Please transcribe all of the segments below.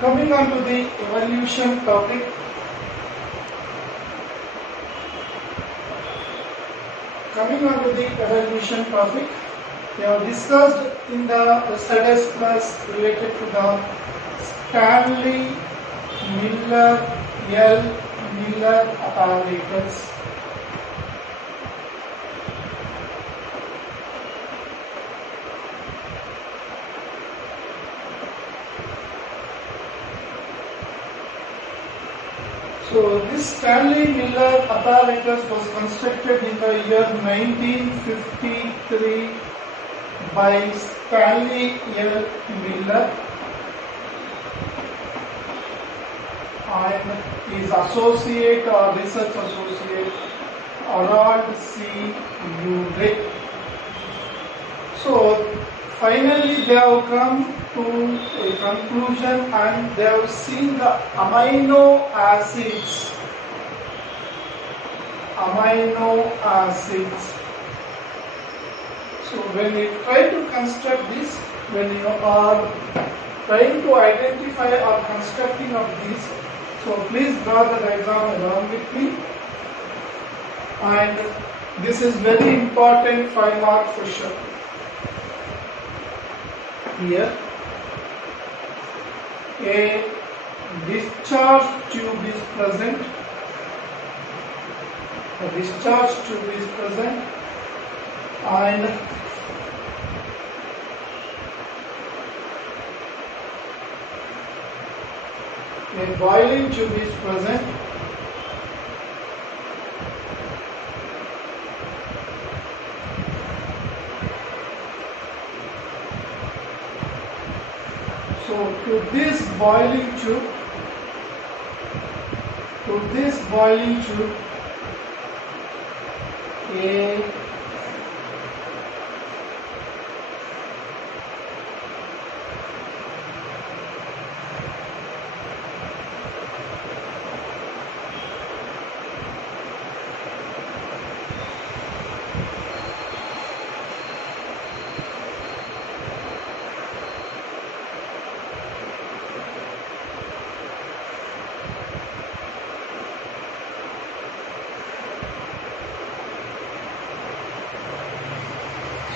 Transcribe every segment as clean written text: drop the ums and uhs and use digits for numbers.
Coming on to the evolution topic. We have discussed in the yesterday's class related to the Stanley Miller L. Miller apparatus. So this Stanley Miller apparatus was constructed in the year 1953 by Stanley L. Miller and his associate or research associate Harold C. Urey. So finally they have come to a conclusion and they have seen the amino acids. So when you try to construct this, when you are trying to identify or constructing of this, so please draw the diagram along with me. And this is very important 5-mark question. Here a discharge tube is present. And a boiling tube is present. So to this boiling tube,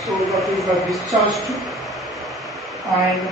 so that is the discharge tube, and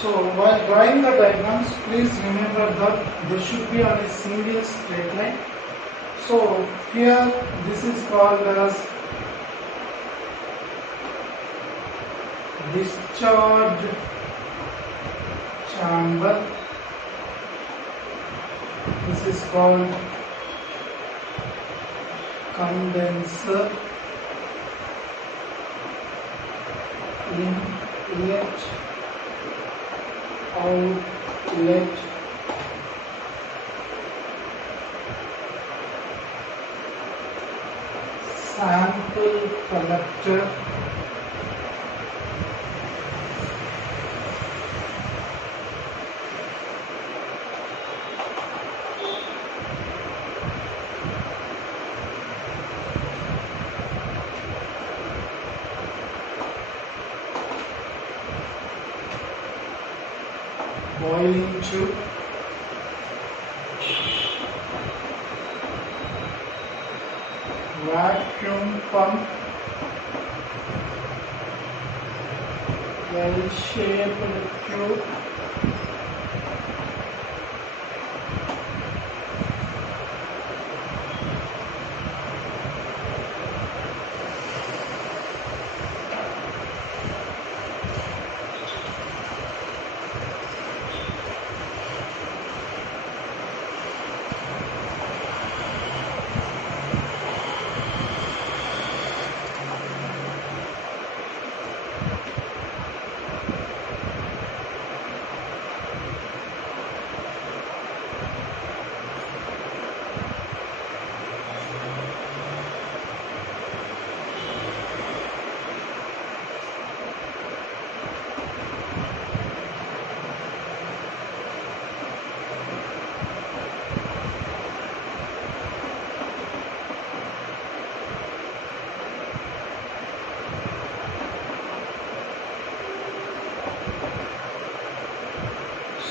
So while drawing the diagrams, please remember that they should be on a single straight line. So here this is called as discharge chamber. This is called condenser, inlet, outlet, sample collector, boiling tube, vacuum pump, L-shaped tube,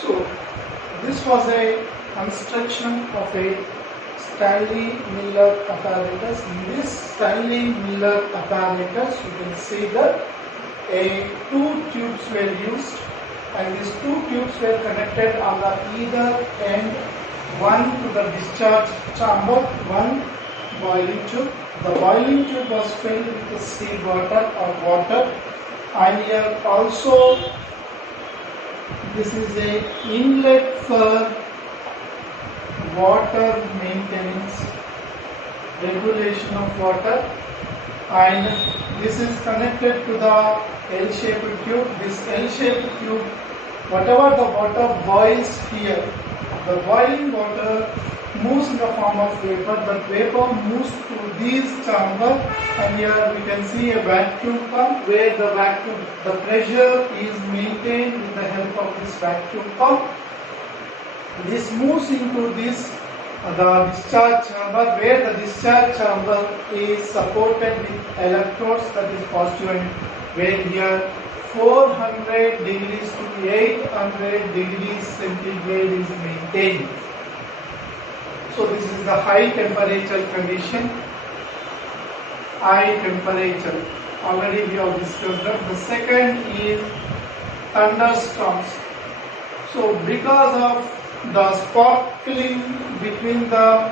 So this was a construction of a Stanley Miller apparatus. In this Stanley Miller apparatus, you can see that two tubes were used, and these two tubes were connected on the either end, one to the discharge chamber, one boiling tube. The boiling tube was filled with the sea water or water, and here also this is a inlet for water maintenance, regulation of water, and this is connected to the L-shaped tube. This L-shaped tube, whatever the water boils here, the boiling water moves in the form of vapor. That vapor moves through these chamber, and here we can see a vacuum pump where the pressure is maintained with the help of this vacuum pump. This moves into this the discharge chamber, where the discharge chamber is supported with electrodes, that is positive, and where here 400 degrees to 800 degrees centigrade is maintained. So this is the high temperature condition. High temperature, already we have discussed that. The second is thunderstorms. So because of the sparkling between the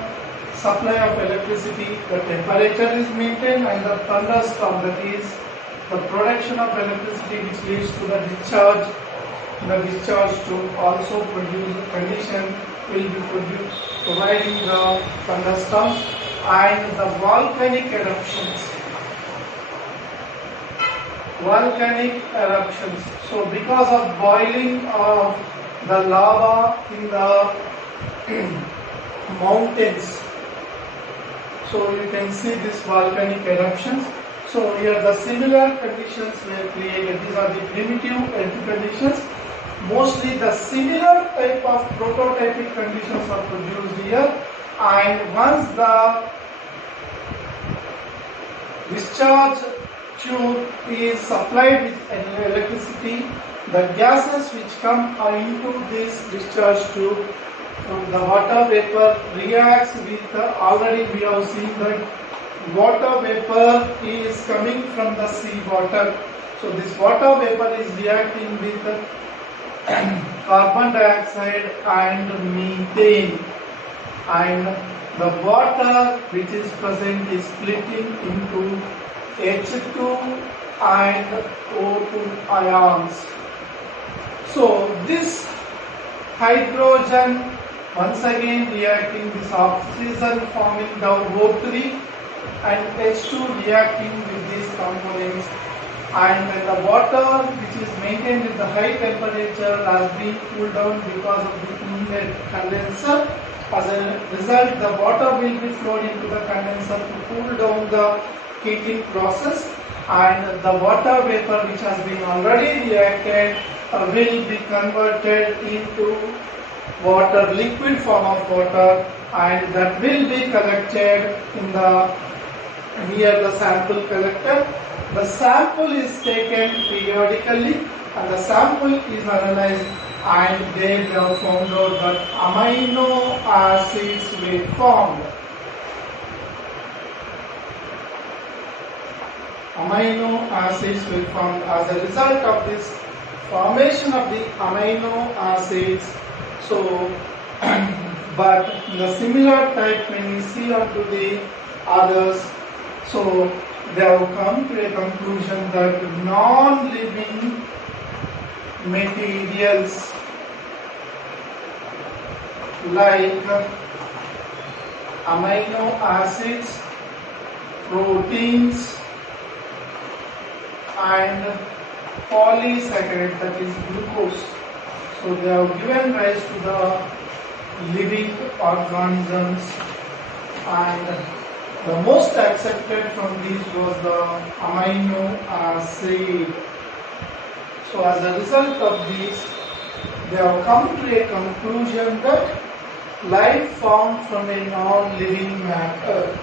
supply of electricity, the temperature is maintained, and the thunderstorm, that is the production of electricity which leads to the discharge. The discharge to also produce condition will be produced, providing the thunderstorms, and the volcanic eruptions. Volcanic eruptions. So because of boiling of the lava in the mountains, so you can see this volcanic eruptions. So here the similar conditions were created. These are the primitive earth conditions. Mostly the similar type of prototypic conditions are produced here, and once the discharge tube is supplied with electricity, the gases which come into this discharge tube, the water vapor reacts with already we have seen that water vapor is coming from the sea water. So this water vapor is reacting with carbon dioxide and methane, and the water which is present is splitting into H2 and O2 ions. So this hydrogen once again reacting this oxygen forming the O3 and H2 reacting with these components, and when the water which is maintained with the high temperature has been cooled down because of the inlet condenser. As a result, the water will be flowed into the condenser to cool down the heating process, and the water vapor which has been already reacted will be converted into water, liquid form of water, and that will be collected in the near the sample collector. The sample is taken periodically and the sample is analyzed, and they have found out that amino acids were formed. Amino acids were formed as a result of this formation of the amino acids. So, but the similar type when we see onto the others, so they have come to a conclusion that non-living materials like amino acids, proteins, and polysaccharides, that is glucose. So they have given rise to the living organisms, and the most accepted from these was the amino acid. So as a result of these, they have come to a conclusion that life formed from a non-living matter.